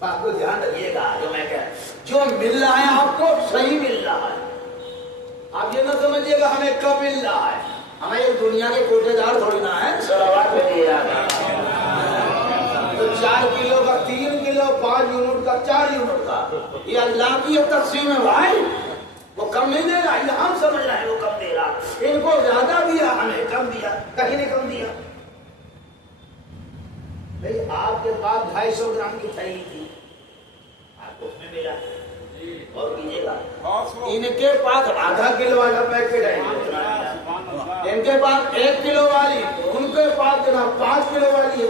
بات کو دھیان رکھیے گا، جو میں کہہ جو مل رہا ہے آپ کو صحیح مل رہا ہے. آپ یہ نہ سمجھیے گا ہمیں کب مل رہا ہے، ہمیں یہ دنیا کے کوٹے دار تھوڑی نہ ہے. صلوات پڑھیے تو 4 کلو کا 3 کلو، 5 یونٹ کا 4 یونٹ کا، یہ اللہ کی یہ تقسیم ہے بھائی. وہ کم نہیں دے رہا، یہ ہم سمجھ رہے ہیں وہ کم دے رہا. ان کو زیادہ دیا، ہمیں کم دیا، کہیں نہیں کم دیا. بھائی آپ کے پاس 250 گرام کی تھیلی تھی، آپ کو اس میں ملا، اور کیجیے گا. ان کے پاس آدھا کلو والا پیکٹ ہے، ان کے پاس 1 کلو والی، ان کے پاس جناب 5 کلو والی ہے،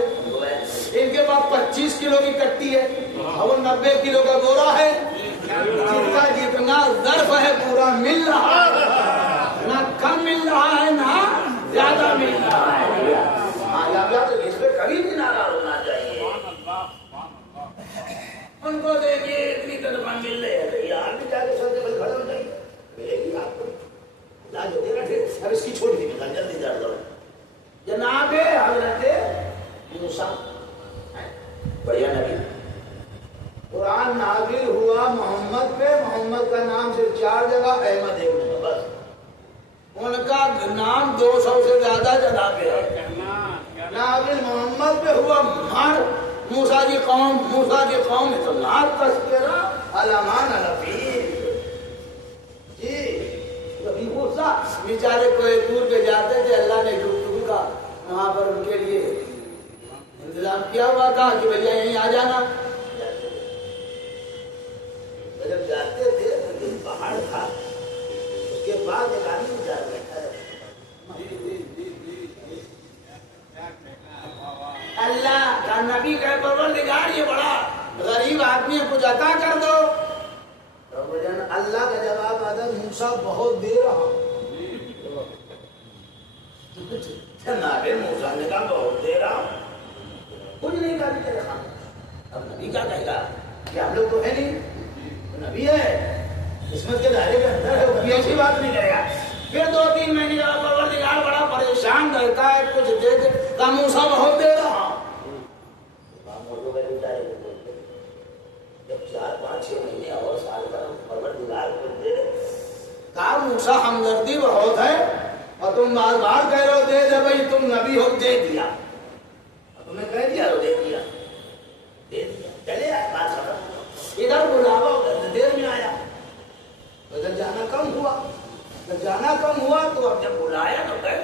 ان کے پاس 25 کلو کی کٹی ہے، اور 90 کلو کا بورا ہے. جتنا ظرف ہے پورا مل رہا ہے، نہ کم مل رہا ہے نہ زیادہ مل رہا ہے. تو اس پہ کبھی بھی ناراض ہونا چاہیے. ان کو دیکھیے اتنی تنخواہ مل رہی ہے، یار بھی جا کے سب سے کھڑے ہو جائیے، ملے گی آپ کو. لاج ہوتے نا پھر اب اس کی چھوٹ بھی نکال، جلدی جا دو. جناب حضرت موسیٰ بڑھیا نبی، قرآن نازل ہوا محمد پہ، محمد کا نام صرف 4 جگہ، احمد ایک جگہ بس. ان کا نام 200 سے زیادہ جگہ پہ ہے. نازل محمد پہ ہوا مار موسیٰ کی قوم اتنا تذکرہ علمان الحفیظ. جی نبی موسیٰ بیچارے کوئی دور پہ جاتے تھے، اللہ نے گفتگو کا وہاں پر ان کے لیے انتظام کیا ہوا تھا کہ بھیا یہیں آ جانا. جب جاتے تھے تو پہاڑ تھا، اس کے بعد ایک آدمی جا بیٹھا ہے. اللہ کا نبی کا پروردگار یہ بڑا غریب آدمی ہے، کچھ عطا کر دو. اللہ کا جواب آتا موسیٰ بہت دے رہا ہوں. موسیٰ نے کہا بہت دے رہا ہوں، کچھ نہیں کہا تیرے خان. اب نبی کیا کہے گا کہ ہم لوگ تو ہے نہیں، نبی ہے قسمت کے دائرے کے اندر ہے، کبھی ایسی بات نہیں کرے گا. پھر 2-3 مہینے کا پروردگار بڑا پریشان رہتا ہے، کچھ دے دے کا موسیٰ بہت دے رہا. جب 4-5-6 مہینے اور سال کا پروردگار دے کہا موسیٰ ہمدردی بہت ہے، اور تم بار بار کہہ رہے ہو دے دے بھائی، تم نبی ہو دے دیا، تمہیں کہہ دیا تو دے دیا، دے دیا چلے آئے بات ختم. ادھر بلاوا ادھر دیر میں آیا، ادھر جانا کم ہوا تو اب جب بلایا تو گئے.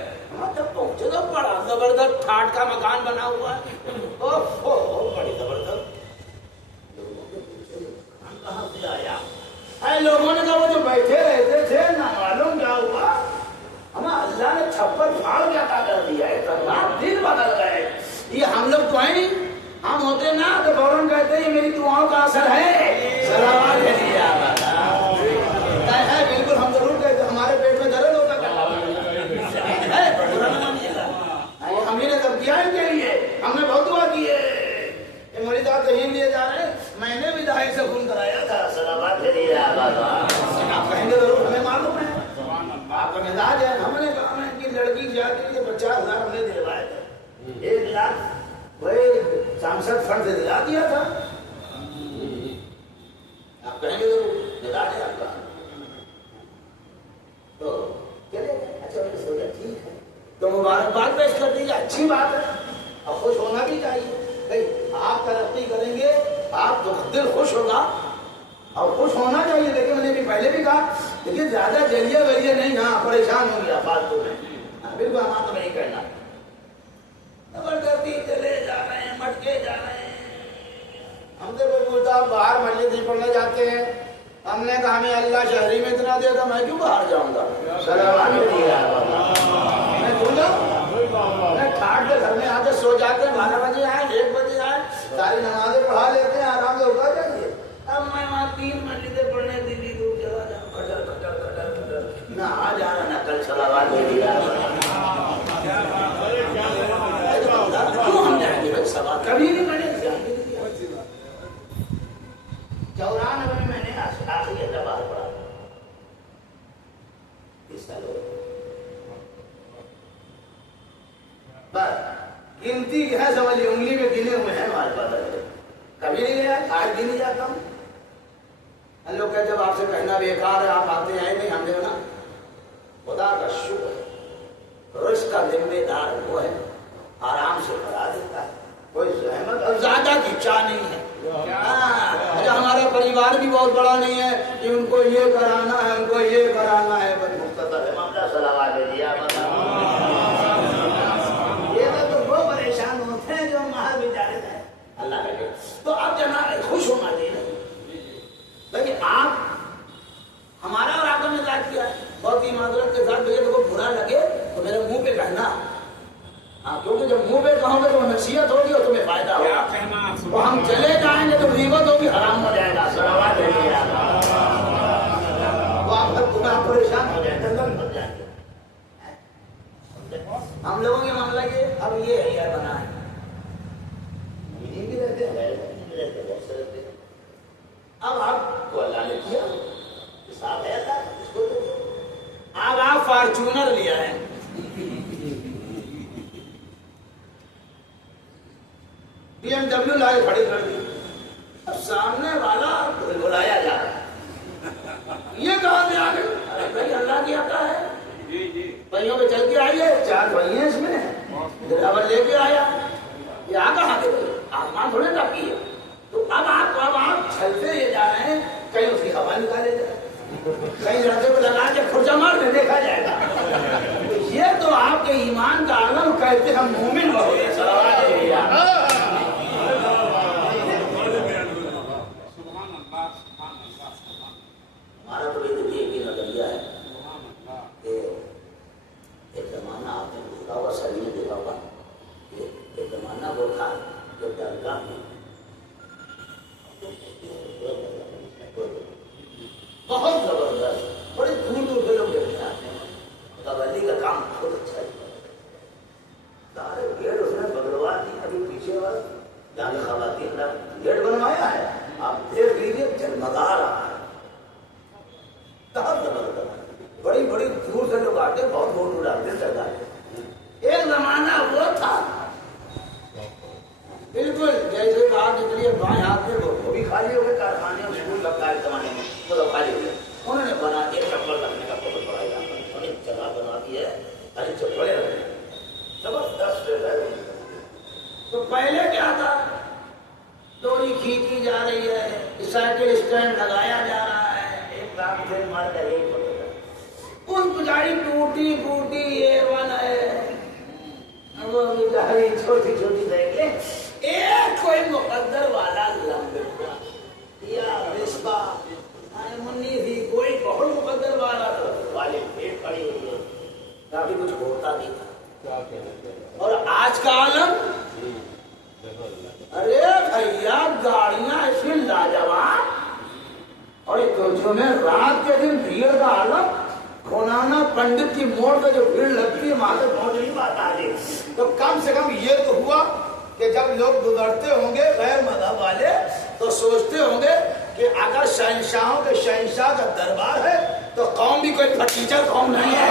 جب پہنچے تو بڑا زبردست ٹھاٹ کا مکان بنا ہوا ہے، بڑی زبردست. کہاں سے آیا ہے؟ لوگوں نے کہا وہ جو بیٹھے رہتے تھے نہ معلوم کیا ہوا، ہمیں اللہ نے چھپر پھاڑ کے عطا کر دیا ہے، دل بدل گئے. یہ ہم لوگ تو ہیں، ہم ہوتے نا تو فوراً کہتے ہیں یہ میری دعاؤں کا اثر ہے. سلامات ہے بالکل، ہم ضرور کہتے ہمارے پیٹ میں درد ہوتا ہے، ہم نے سب کیا ان کے لیے، ہم نے بہت دعا کی ہے. یہ مریض آپ کہیں لیے جا رہے ہیں، میں نے بھی دہائی سے خون کرایا تھا. سلامات آپ کہیں گے ضرور، ہمیں معلوم ہے آپ کا مزاج ہے. ہم نے کہا ان کی لڑکی جاتی ہے 50,000 ہم نے دلوائے تھے، 1 لاکھ وہی سانسد فنڈ سے دلا دیا تھا. آپ کہیں گے ضرور مزاج ہے آپ کا. تو چلے اچھا میں نے سوچا ٹھیک ہے تو مبارکباد پیش کر دیجیے، اچھی بات ہے، اور خوش ہونا بھی چاہیے. آپ ترقی کریں گے، آپ تو دل خوش ہوگا اور خوش ہونا چاہیے. لیکن میں نے بھی پہلے بھی کہا لیکن زیادہ جلیے ولیے نہیں، ہاں پریشان ہو گیا فالتو میں. بالکل ہمارا تو نہیں کہنا. زبردستی چلے جا رہے ہیں، مٹکے جا رہے ہیں. ہم سے کوئی پوچھتا باہر مجلس نہیں پڑھنے جاتے ہیں، ہم نے کہا ہمیں اللہ شہری میں اتنا دیا تھا، میں کیوں باہر جاؤں گا. میں دوں گا، میں ٹھاٹ کے گھر میں آ کے سو جاتے ہیں، 12 بجے آئے 1 بجے آئے، ساری نمازیں پڑھا لیتے ہیں، آرام سے اٹھا جائیے. اب میں وہاں 3 مسجدیں پڑھنے دلی دور چلا جاؤں، کٹر نہ آ جانا نہ کل صلوات دے دیا. کیوں ہم جائیں گے بھائی سوال کبھی نہیں میں نے 94 میں نے آخری اعتبار پڑھا. اس کا لوگ بس گنتی ہے، سمجھیے انگلی میں کبھی نہیں گیا، آج بھی نہیں جاتا ہوں. لوگ کہتے جب آپ سے کہنا بیکار ہے آپ آتے ہیں نہیں، ہم دینا خدا کا شکر رزق کا ذمہ دار وہ ہے، آرام سے کرا دیتا ہے، کوئی زحمت اور زیادہ کی چاہ نہیں ہے. اچھا ہمارا پریوار بھی بہت بڑا نہیں ہے کہ ان کو یہ کرانا ہے ان کو یہ کرانا ہے، بس مختصر ہے معاملہ. صلوات بھیجیے آپ. یہ تو وہ پریشان ہوتے ہیں جو وہاں بھی جا رہے ہیں اللہ کے لیے. تو اب جناب خوش ہونا چاہیے بھائی. آپ ہمارا اور آپ کا مزاج کیا ہے؟ بہت ہی معذرت کے ساتھ بھیا تو برا لگے تو میرے منہ پہ کہنا. ہاں کیونکہ جب منہ پہ کہو گے تو نصیحت ہوگی اور تمہیں فائدہ ہوگا. تو ہم چلے جائیں گے تو غیبت ہوگی، حرام ہو جائے گا. صلوات ہے تو آپ پریشان ہو جائیں گے، تنگ ہو جائیں گے. ہم لوگوں کے معاملہ یہ اب یہ ہے یار بنا ہے بھی رہتے ہیں. اب آپ کو اللہ نے کیا حساب ہے اللہ اس کو تو. اب آپ فارچونر لیا ہے، بی ایم ڈبلیو لائے کھڑی کر دی. اب سامنے والا بلایا جا رہا ہے، یہ کہاں سے آ گئے؟ ارے بھائی اللہ کی عطا ہے، پہیوں پہ چل کے آئیے، 4 پہیے ہیں اس میں، ڈرائیور لے کے آیا. یہ آ کہاں کے آسمان تھوڑے ٹپ کی ہے. تو اب آپ چلتے یہ جا رہے ہیں، کہیں اس کی ہوا نکالے جائے، کہیں لڑکے کو لگا کے کھرچا مار کے دیکھا جائے گا. یہ تو آپ کے ایمان کا عالم کہتے ہم مومن بہت ہیں. صلوات ہے. ہمارا تو یہ بھی نظریہ ہے کہ ایک زمانہ آپ نے دیکھا ہوگا، سبھی نے دیکھا ہوگا کہ ایک زمانہ وہ تھا جو درگاہ میں بہت زبردست بڑے دور دور سے لوگ دیکھنے آتے ہیں. قوالی کا کام بہت اچھا ہے. سارے گیٹ اس نے بدلوا دی. ابھی پیچھے والا جہاں خواتین کا گیٹ بنوایا ہے، آپ دیکھ لیجیے جگمگا رہا ہے. بہت زبردست بڑی بڑی دور سے لوگ آتے، بہت ووٹ ڈالتے سرکار. ایک زمانہ وہ تھا بالکل جیسے کہا نکلیے بائیں ہاتھ میں وہ بھی خالی ہو گئے. کارخانے اور اسکول لگتا ہے زمانے میں وہ لوگ خالی ہو گئے. انہوں نے بنا دیا چپل رکھنے کا بہت بڑا علاقہ، انہوں نے جگہ بنا دی ہے خالی چپلیں رکھنے. زبردست ہے. تو پہلے کیا تھا، ڈوری کھینچی جا رہی ہے، سائیکل اسٹینڈ لگایا جا رہا ہے، ایک لاکھ سے مار کا ایک پکڑا ان گاڑی ٹوٹی پھوٹی یہ ون ہے. وہ گاڑی چھوٹی چھوٹی سائیکلیں، ایک کوئی مقدر والا لمبے یا رسبا منی تھی، کوئی بہت مقدر والا والے پیٹ کھڑی ہوئی ہے، کافی کچھ ہوتا نہیں تھا. اور آج کا عالم، ارے بھیا گاڑیاں ایسی لاجواب، اور جو میں رات کے دن بھیڑ کا عالم، کھونانا پنڈت کی موڑ پہ جو بھیڑ لگتی ہے وہاں سے پہنچ نہیں پاتا ہے. تو کم سے کم یہ تو ہوا کہ جب لوگ گزرتے ہوں گے غیر مذہب والے تو سوچتے ہوں گے کہ اگر شہنشاہوں کے شہنشاہ کا دربار ہے تو قوم بھی کوئی پھٹیچر قوم نہیں ہے.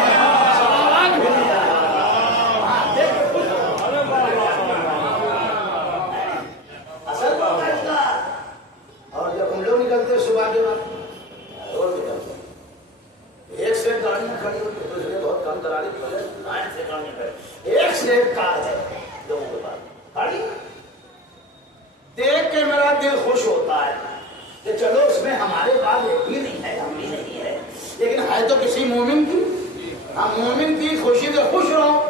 اصل ہوتا ہے اس کا. اور جب ہم لوگ نکلتے صبح کے وقت روڈ نکلتے ایک سیٹ گاڑیاں کھڑی ہوتی، دوسرے بہت کم کرا لی، لائن سے گاڑیاں کھڑی، ایک سیٹ کار ہے لوگوں کے پاس کھڑی. دیکھ کے میرا دل خوش ہوتا ہے کہ چلو اس میں ہمارے پاس ایک بھی نہیں ہے، ہم بھی نہیں ہے، لیکن ہے تو کسی مومن کی. ہم مومن کی خوشی سے خوش رہو.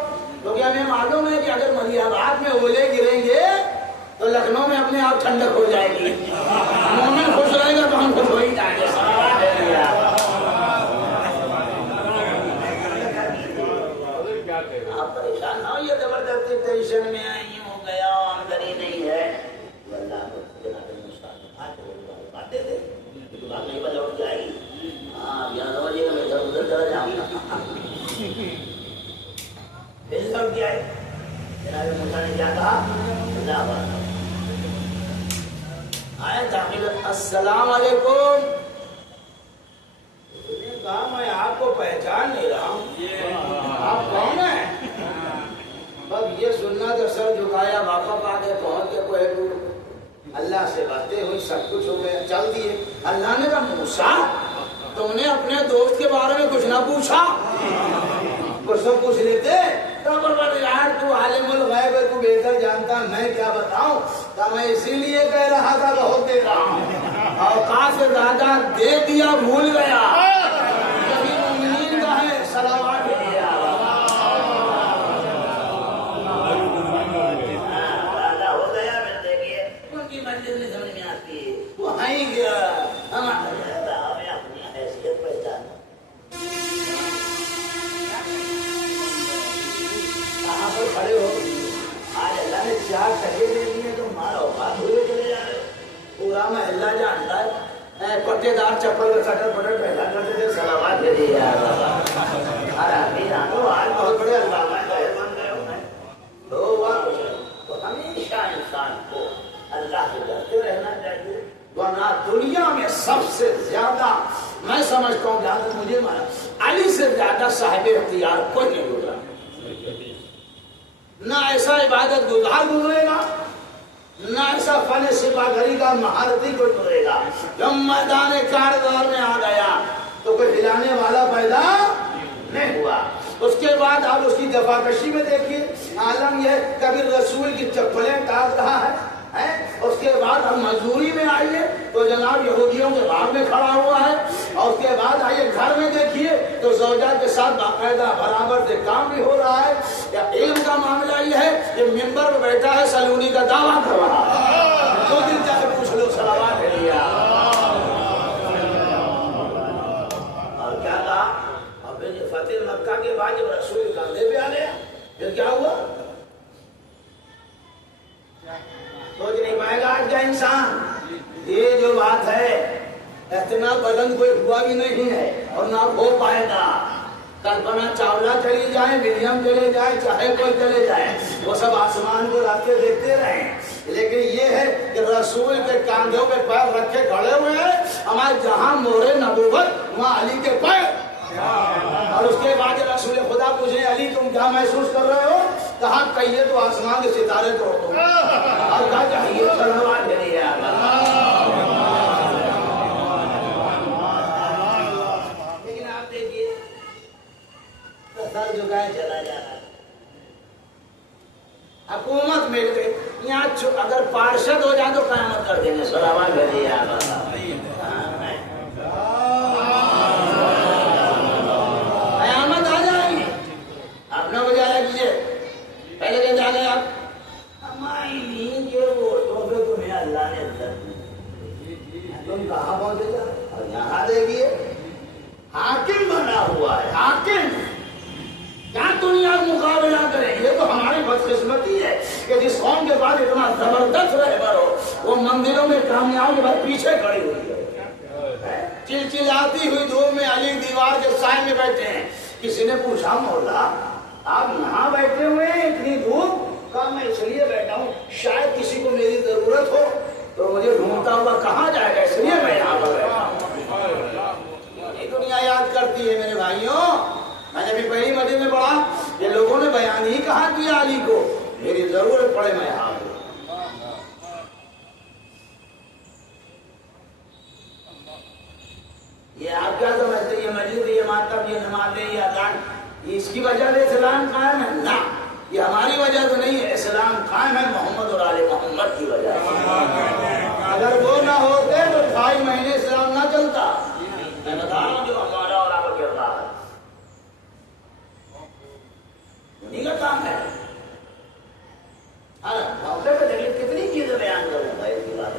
کیونکہ ہمیں معلوم ہے کہ اگر ملیح آباد میں اولے گریں گے تو لکھنؤ میں اپنے آپ ٹھنڈک ہو جائے گی. مومن خوش رہے گا تو ہم خوش ہو ہی جائیں گے. آپ پریشان نہ ہو، یہ زبردستی ٹینشن میں آئی ہو گیا آمدنی نہیں ہے. باتیں تھے دکان نہیں بند لوٹ جائے گی. ہاں یہاں سمجھیے گا میں ادھر ادھر چلا جاؤں گا. لوٹ گیا ہے جناب موسیٰ نے کیا کہا، اللہ آئے داخل. السلام علیکم. اس نے کہا میں آپ کو پہچان نہیں رہا ہوں، آپ کون ہیں؟ اب یہ سننا تو سر جھکایا واپس آ کے پہنچ کے کوئی اللہ سے باتیں ہوئی، سب کچھ ہو گیا، چل دیے۔ اللہ نے کہا موسیٰ تم نے اپنے دوست کے بارے میں کچھ نہ پوچھا، کچھ تو پوچھ لیتے۔ تو پروردگار تو عالم الغیب ہے، تو بہتر جانتا، میں کیا بتاؤں؟ تو میں اسی لیے کہہ رہا تھا بہت دے رہا ہوں، اوقات سے زیادہ دے دیا، بھول گیا۔ کبھی مومنین کا ہے صلوات دیا، ہو گیا۔ میں دیکھیے ان کی مسجد میں سمجھ میں آتی ہے، وہ ہی گیا ہمیں اپنی حیثیت پہچانا۔ کہاں پر کھڑے ہو؟ آج اللہ نے 4 ٹکے دے دیے تو مال اوقات ہوئے چلے جا رہے۔ پورا محلہ جانتا ہے، پٹے دار چپل کا سٹر پٹر پہلا کرتے تھے، صلوات دے دیا۔ ارے ابھی جانو آج بہت بڑے علامہ ظاہر بن گئے ہو۔ تو ہمیشہ انسان کو اللہ سے ڈرتے رہنا چاہیے، ورنہ دنیا میں سب سے زیادہ میں سمجھتا ہوں، جہاں تک مجھے مانا، علی سے زیادہ صاحب اختیار کوئی نہیں گزرا۔ نہ ایسا عبادت گزار گزرے گا، نہ ایسا فن سپاہی کا مہارتی کوئی گزرے گا۔ جب میدان کارزار میں آ گیا تو کوئی ہلانے والا پیدا نہیں ہوا۔ اس کے بعد آپ اس کی دفاع کشی میں دیکھیے، عالم یہ کبھی رسول کی چپلیں ٹاک رہا ہے۔ اس کے بعد ہم مزدوری میں آئیے تو جناب یہودیوں کے باغ میں کھڑا ہوا ہے، اور اس کے بعد آئیے گھر میں دیکھیے تو زوجہ کے ساتھ باقاعدہ برابر سے کام بھی ہو رہا ہے۔ یا علم کا معاملہ یہ ہے کہ ممبر پہ بیٹھا ہے، سلونی کا دعویٰ کر رہا ہے۔ دو دن جا کے پوچھ لو، صلوات ہے لیا اور کیا کہا؟ اب فتح مکہ کے بعد جب رسول کندھے پہ آ گیا پھر کیا ہوا؟ سوچ نہیں پائے گا آج کا انسان۔ یہ جو بات ہے اتنا بلند کوئی ہوا بھی نہیں ہے اور نہ ہو پائے گا۔ کلپنا چاولہ چلی جائے، ولیم چلے جائے، چاہے کوئی چلے جائے، وہ سب آسمان کو رکھ کے دیکھتے رہیں، لیکن یہ ہے کہ رسول کے کاندھوں پہ پیر رکھے کھڑے ہوئے ہیں۔ ہمارے جہاں مورے نبوت وہاں علی کے پیر، اور اس کے بعد رسول خدا پوچھے علی تم کیا محسوس کر رہے ہو؟ کہا کہیے تو آسمان کے ستارے توڑ دو، اور کہا چاہیے صلوات ہے لیا۔ لیکن آپ دیکھیے سر جھکائے چلا جا رہا ہے۔ حکومت مل گئی، یہاں اگر پارشد ہو جائے تو قیامت کر دیں گے، صلوات ہے لیا۔ قیامت آ جائے گی، اپنا گزارا کیجیے۔ پہلے کے جانے آپ ہماری نہیں کہ ووٹوں پہ تمہیں اللہ نے عزت دی، تم کہاں پہنچے جا رہے؟ اور یہاں دیکھیے حاکم بنا ہوا ہے، حاکم کیا دنیا مقابلہ کرے؟ یہ تو ہماری بدقسمتی ہے کہ جس قوم کے بعد اتنا زبردست رہبر ہو وہ مندروں میں کامیاب کے بعد پیچھے کھڑی ہوئی ہے، چلچلاتی ہوئی دھوپ میں علی دیوار کے سائے میں بیٹھے ہیں۔ کسی نے پوچھا مولا آپ یہاں بیٹھے ہوئے ہیں اتنی دھوپ؟ کہا میں اس لیے بیٹھا ہوں شاید کسی کو میری ضرورت ہو تو مجھے ڈھونڈتا ہوا کہاں جائے گا، اس لیے میں یہاں پر بیٹھا ہوں۔ یہ دنیا یاد کرتی ہے میرے بھائیوں۔ میں جب پہلی مدد میں پڑھا یہ لوگوں نے بیان ہی کہا کیا علی کو میری ضرورت پڑے میں یہاں ہوں۔ یہ آپ کیا سمجھتے یہ مسجد، یہ ماتم، یہ نماز، یہ اذان اس کی وجہ سے اسلام قائم ہے؟ نہ، یہ ہماری وجہ تو نہیں ہے، اسلام قائم ہے محمد اور آل محمد کی وجہ سے۔ اگر وہ نہ ہوتے تو 2.5 مہینے اسلام نہ چلتا۔ میں بتا رہا ہوں جو ہمارا اور آپ کا کردار ہے انہیں کا کام ہے۔ موقع پہ دیکھیں کتنی چیزیں بیان کروں گا، اس کی بات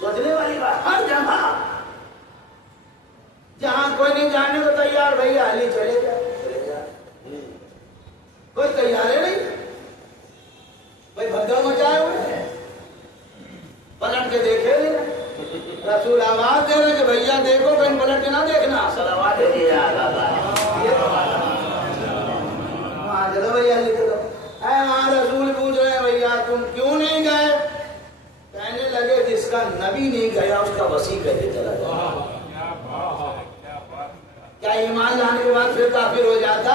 سوچنے والی بات ہر جگہ جہاں کوئی نہیں جانے کو تیار، بھائی علی چلے جائے، کوئی تیار ہے نہیں، کوئی بھگدڑ مچائے ہوئے ہیں، پلٹ کے دیکھے نہیں، رسول آواز دے رہے کہ بھیا دیکھو کہیں پلٹ کے نہ دیکھنا، صلوات ہے یہ وہاں چلو بھیا علی چلو۔ وہاں رسول پوچھ رہے ہیں بھیا تم کیوں نہیں گئے؟ کہنے لگے جس کا نبی نہیں گیا اس کا وسیع کہتے چلا جائے۔ کیا ایمان لانے کے بعد پھر کافر ہو جاتا؟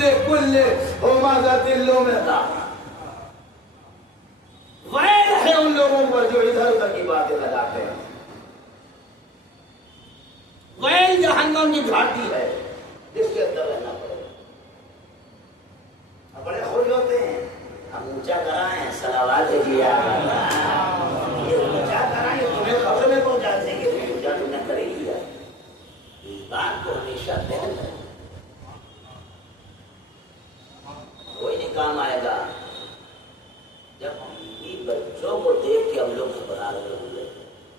کل ہمازہ دلوں میں تھا. ویل ہے ان لوگوں پر جو ادھر ادھر کی باتیں لگاتے ہیں. ویل جہنم کی گھاٹی ہے جس کے اندر رہنا پڑے گا. بڑے خوش ہوتے ہیں ہم اونچا کرائیں صلوات کیا یہ اونچا کرائیں تمہیں خبر میں پہنچا دیں گے اونچا تم نے کرے لیا. اس بات کو ہمیشہ دھیان رکھیں. کوئی نہیں کام آئے گا جب بچوں کو دیکھ کے ہم لوگ گھبرا رہے ہوئے.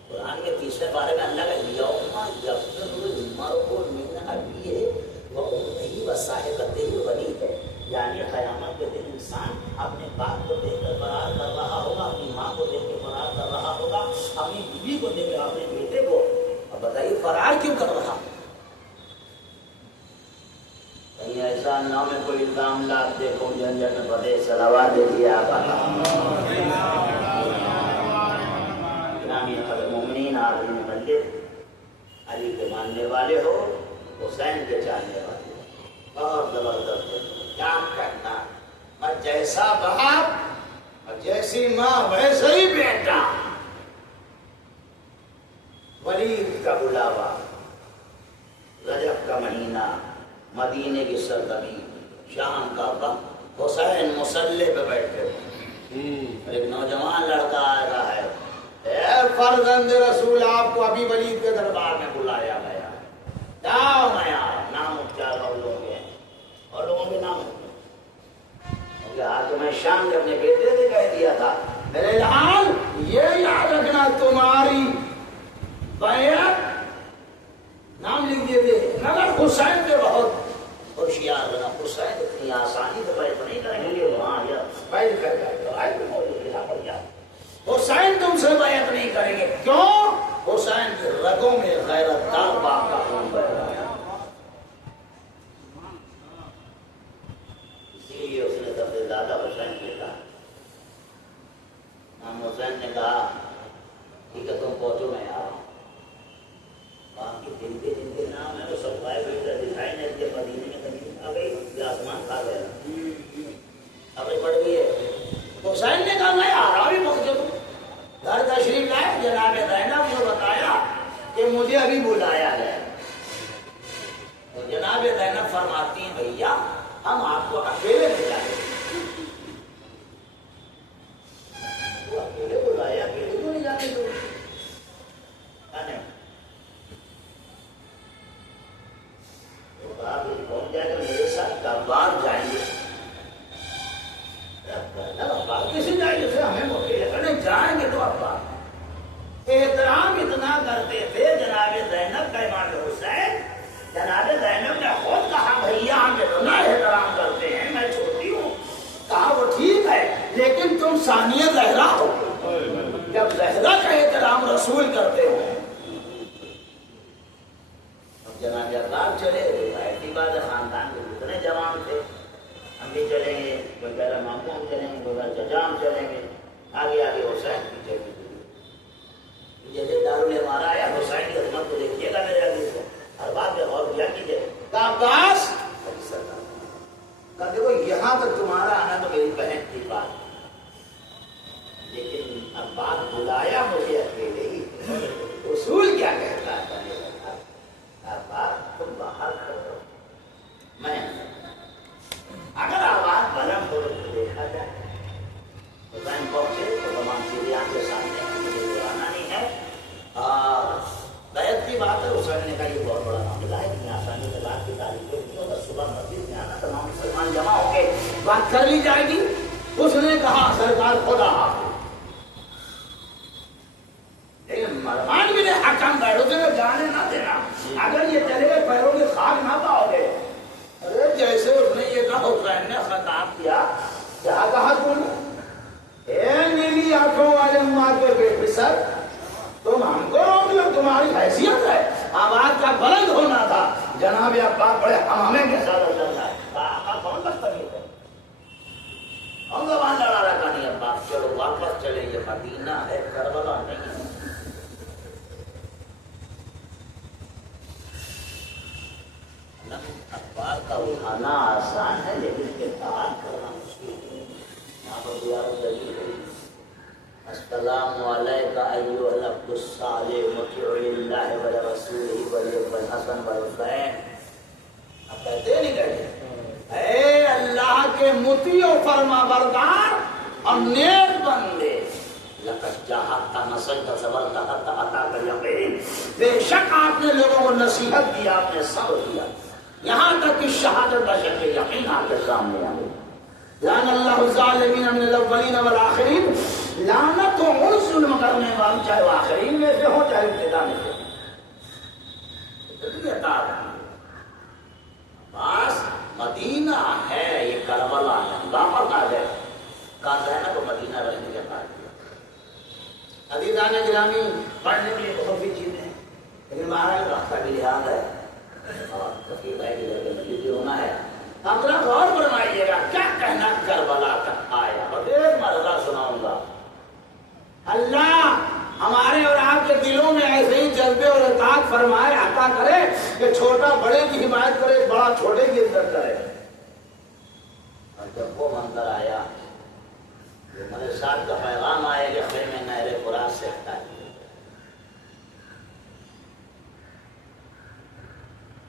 قرآن کے تیسرے بارے میں اللہ کا یوم بنی ہے یعنی قیامت کے دن انسان اپنے باپ کو دیکھ کر فرار کر رہا ہوگا, اپنی ماں کو دیکھ کے فرار کر رہا ہوگا, اپنی بیوی کو دیکھ کر اپنے بیٹے کو. اب بتائیے فرار کیوں کر رہا؟ کہیں ایسا نہ میں کوئی الزام لاد دیکھو جھنجھٹ میں پڑے. صلوات دے دیا مومنین عالم ملک علی کے ماننے والے ہو, حسین کے چاہنے والے ہو. بہت زبردست ہے. کیا کہنا میں جیسا باپ اور جیسی ماں ویسا ہی بیٹا. ولید کا بلاوا, رجب کا مہینہ, مدینے کی سرزمین, شام کا وقت, حسین مسلح پہ بیٹھے. ایک نوجوان لڑکا آ رہا ہے. اے فرزند رسول آپ کو ابھی ولید کے دربار میں بلایا گیا. جاؤ نیا نام اچھال اور لوگوں کے نام آج میں شام کے اپنے بیٹے سے کہہ دیا تھا میرے لال یہ یاد رکھنا تمہاری بیعت نام لکھ دیے تھے مگر حسین پہ بہت ہوشیار رہنا. حسین اتنی آسانی سے بیعت نہیں کریں گے. وہاں بیعت کر جائے حسین تم سے بیعت نہیں کریں گے. کیوں؟ حسین کے رگوں میں غیرت دار باپ کا خون بہ رہا ہے. اسی لیے اس نے سب سے زیادہ حسین سے کہا. امام حسین نے کہا ٹھیک ہے تم پہنچو میں آ رہا ہوں. باپ کی جن کے نام ہے وہ سب پائے ہوئے دکھائی نہیں دیا. مدینے میں زمین آ گئی یا آسمان کھا گیا. خبریں پڑ گئی ہے. حسین نے کہا میں آ رہا بھی پہنچو تم. گھر تشریف لائے. جناب زینب نے بتایا کہ مجھے ابھی بلایا ہے. جناب زینب فرماتی ہیں بھیا ہم آپ کو اکیلے بلائے. وہ اکیلے بلایا, اکیلے کیوں نہیں جاتے تو پہنچ جائے گا میرے ساتھ کاروبار جائیں گے. کسی جائیں گے ہمیں اکیلے کرنے جائیں گے تو ابا احترام اتنا کرتے تھے. جناب زینب کا امام حسین جناب زینب نے خود کہا بھیا ہم اتنا احترام کرتے ہیں, میں چھوٹی ہوں. کہا وہ ٹھیک ہے لیکن تم ثانیہ زہرا ہو. جب زہرا کا احترام رسول کرتے ہو. اب جناب عباس چلے ایسی بات ہے خاندان کے جتنے جوان تھے ہم بھی چلیں گے. کوئی کہہ رہا ماموں ہم چلیں گے, کوئی چچا ہم چلیں گے. آگے آگے حسین پیچھے جیسے دارول ہمارا آیا حسین کی خدمت کو دیکھیے گا میرے آگے سے ہر بات پہ غور کیا کیجیے. عباس دیکھو یہاں تک تمہارا آنا تو میری بہن کی بات, لیکن اب بات بلایا مجھے اکیلے ہی. اصول کیا کہتا ہے بات تم باہر کرو میں اگر آواز بلند ہو تو دیکھا جائے. حسین پہنچے تو تمام چیزیں آپ کے سامنے مجھے بلانا نہیں ہے. بیعت کی بات ہے. حسین نے کہا یہ بہت بڑا معاملہ ہے. اتنی آسانی سے بات کی تاریخ کو نہیں ہوگا. صبح مسجد میں آنا تمام مسلمان جمع ہو کے بات کر لی جائے گی. اس نے کہا سرکار خدا لیکن مرمان بھی نے حکم بیٹھو تمہیں جانے نہ دینا. اگر یہ چلے گئے پیروں کے خاک نہ پاؤ گے. ارے جیسے اس نے یہ کہا حسین نے خطاب کیا کیا کہا تم نے اے نیلی آنکھوں والے ماں کے بیٹے سر تم ہم کو روک لو, تمہاری حیثیت ہے. آواز کا بلند ہونا تھا. جناب عباس بڑے ہمامے کے ساتھ چل رہا ہے. آقا کون بدتمیز ہے, ہم زبان لڑا رہا نہیں. عباس چلو واپس چلے, یہ مدینہ ہے کربلا نہیں ہے. عباس کا اٹھانا آسان ہے السلام علیکم ایھا العبد الصالح مطیع للہ ولرسولہ وللحسن والحسین. اب کہتے نہیں کہتے اے اللہ کے مطیع و فرما بردار اور نیک بندے، لقد جاہدت نصرت صبرت حتی اتاک الیقین، بے شک آپ نے لوگوں کو نصیحت دی، آپ نے صبر کیا یہاں تک کہ شہادت بشک یقین آپ کے سامنے آ گئی. لعن اللہ الظالمین من الاولین والآخرین، لعنت ہو ان ظلم کرنے والوں چاہے وہ آخرین میں سے ہو چاہے ابتدا میں سے. اتنی عطا ہے پاس مدینہ ہے، یہ کربلا ہے، واپس آ جائے کہا ہے نا تو مدینہ رہنے کے بعد عزیزان گرامی پڑھنے کے لیے بہت سی چیزیں ہیں، لیکن مہاراج وقت کا بھی لحاظ ہے اور کفیل بھائی کے گھر کے مجلس بھی ہونا ہے. آپ ذرا غور فرمائیے گا کیا کہنا کربلا تک آیا، اور ایک مرحلہ سناؤں گا. اللہ ہمارے اور آپ کے دلوں میں ایسے ہی جذبے اور اطاعت فرمائے، عطا کرے کہ چھوٹا بڑے کی حمایت کرے، بڑا چھوٹے کی عزت کرے. اور جب وہ منظر آیا میرے ساتھ کا پیغام آئے کہ خیمے نہر فرات سے ہٹا دیے.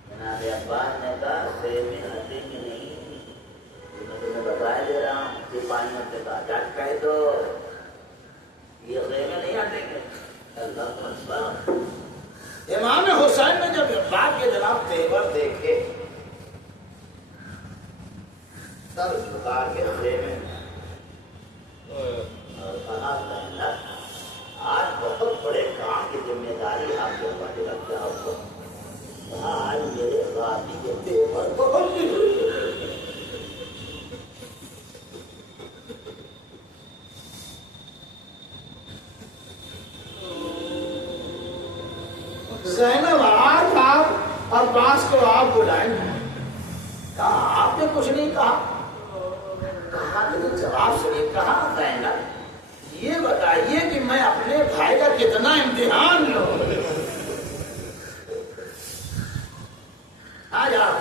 جناب عباس نے کہا خیمے ہٹیں گے نہیں، میں تمہیں بتایا دے رہا ہوں. سپاہیوں سے کہا جٹ کہہ دو یہ خیمے نہیں ہٹیں گے. اللہ اکبر. امام حسین نے جب عباس کے جناب تیور دیکھے سر جھکا کے خیمے اور کہا آج بہت بڑے کام کی ذمہ داری آپ کے اوپر رکھتے آپ کو. آج میرے غازی کے تیور بہت زینب آج آپ عباس کو آپ بلائیں. کہا آپ نے کچھ نہیں کہا. کہا لیکن جواب سنیے. کہا زینب یہ بتائیے کہ میں اپنے بھائی کا کتنا امتحان لوں. آ جاؤ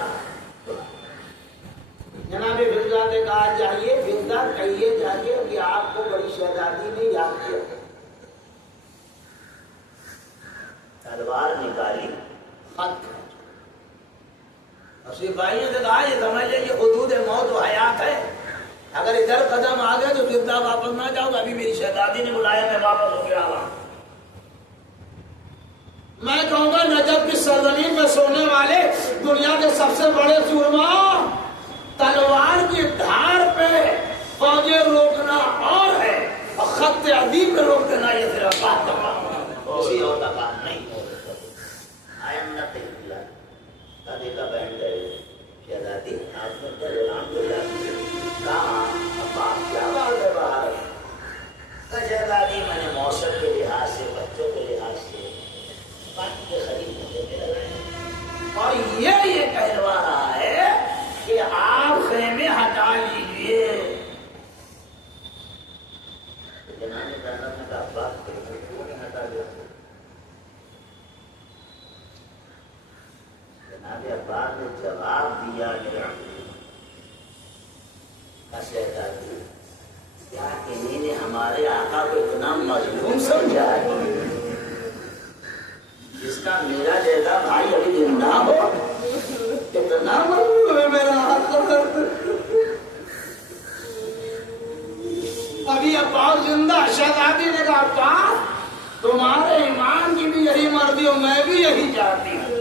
جناب فضا نے کہا جائیے فضا کہیے جائیے کہ آپ کو بڑی شہزادی نے یاد کیا. تلوار نکالی خط اور سپاہیوں سے کہا یہ سمجھ لیں یہ حدود موت و حیات ہے، اگر ادھر قدم آ گئے تو فضا واپس نہ جاؤ. ابھی میری شہزادی نے بلایا میں واپس ہو گیا ہوں. میں کہوں گا نجف کی سرزمین میں سونے والے دنیا کے سب سے بڑے سورما، تلوار کی دھار پہ فوجیں روکنا اور ہے اور خط عدیم پہ روک دینا یہ صرف بات کا کام ہے، کسی اور کا کام نہیں. I am nothing. دادی کا بہن گئے شہزادی آپ نے پہلے نام دیا کہاں اب آپ کیا بات ہے باہر. شہزادی میں نے موسم کے لحاظ سے بچوں کے لحاظ سے بات کے قریب ہوتے لگائے اور یہ کہلوا رہا ہے کہ آپ خیمے ہٹا لیجیے. جناب زینب نے کہا بات کیوں نہیں ہٹا دیا. جناب عباس نے جواب دیا شہزادی کیا انہیں نے ہمارے آقا کو اتنا مظلوم سمجھا ہے جس کا میرا جیسا بھائی ابھی زندہ ہو اتنا مظلوم ہے میرا آقا. ابھی عباس زندہ. شہزادی نے کہا عباس تمہارے ایمان کی بھی یہی مرضی ہو میں بھی یہی چاہتی ہوں.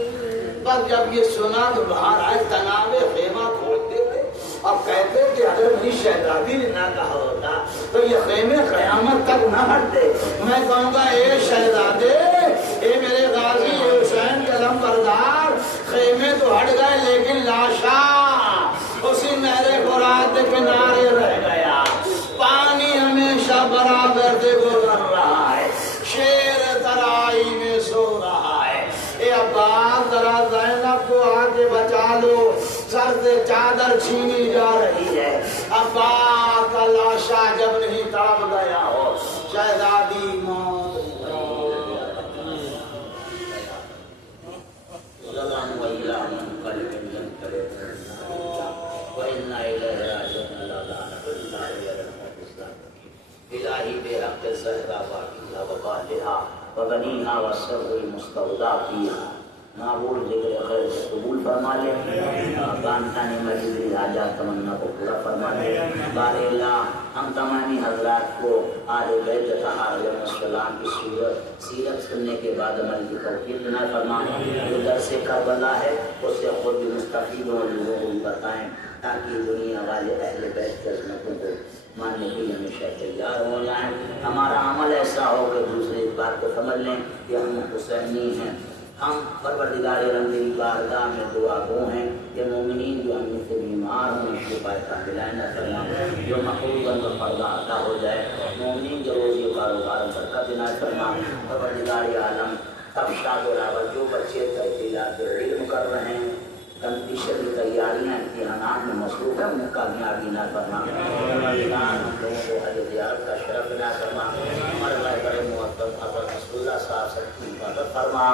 پر جب یہ سنا تو باہر آئے تناب خیمہ کھولتے تھے اور کہتے کہ اگر میری شہزادی نے نہ کہا ہوتا تو یہ خیمے قیامت تک نہ ہٹتے. میں کہوں گا اے شہزادے اے میرے غازی اے حسین کے علم بردار خیمے تو ہٹ گئے لیکن لاشا اسی نہر فرات کے کنارے رہ گیا. پانی ہمیشہ برابر سے گزر رہا ہے. شیر ترائی میں سو رہا ہے. اے عباس ذرا زینب کو آگے بچا لو، سر سے چادر چھینی جا رہی ہے. عباس کا لاشا جب نہیں تڑپ گیا ہو شہزادی موت الہی بے حق زہرا باقیہ وبالہا وبنیہا والسر المستودع فیہا معبول ذکر خیر سے قبول فرما لے، بانتانی مجید حاجات تمنا کو پورا فرما لے۔ بار اللہ ہم تمامی حضرات کو آل بیت طہارہ علیہ السلام کی سیرت سننے کے بعد عمل کی توفیق عنایت فرما۔ جو درس کربلا ہے اس سے خود بھی مستفید ہوں، لوگوں کو بھی بتائیں تاکہ دنیا والے اہل بیت کی عظمتوں کو ماننے کے لیے ہمیشہ تیار ہو جائیں۔ ہمارا عمل ایسا ہو کہ دوسرے اس بات کو سمجھ لیں کہ ہم حسینی ہیں، ہم پروردگار عالم کی بارگاہ میں دعا گو ہیں کہ مومنین جو ہم میں سے بیمار ہوں ان کو پائے کاملہ نہ کرنا، جو مقبول و پردہ عطا ہو جائے، مومنین جو روزی کاروبار برکت عنایت فرما۔ پروردگار عالم سب شاد و راور جو بچے تحصیلات علم کر رہے ہیں، کمپٹیشن کی تیاریاں امتحانات میں مصروف ہیں، ان میں کامیابی نہ کرنا۔ پروردگار ہم لوگوں کو حج زیارت کا شرف نہ کرنا۔ ہمارے بھائی بڑے محترم حضرت رسول اللہ صاحب کی حفاظت فرما۔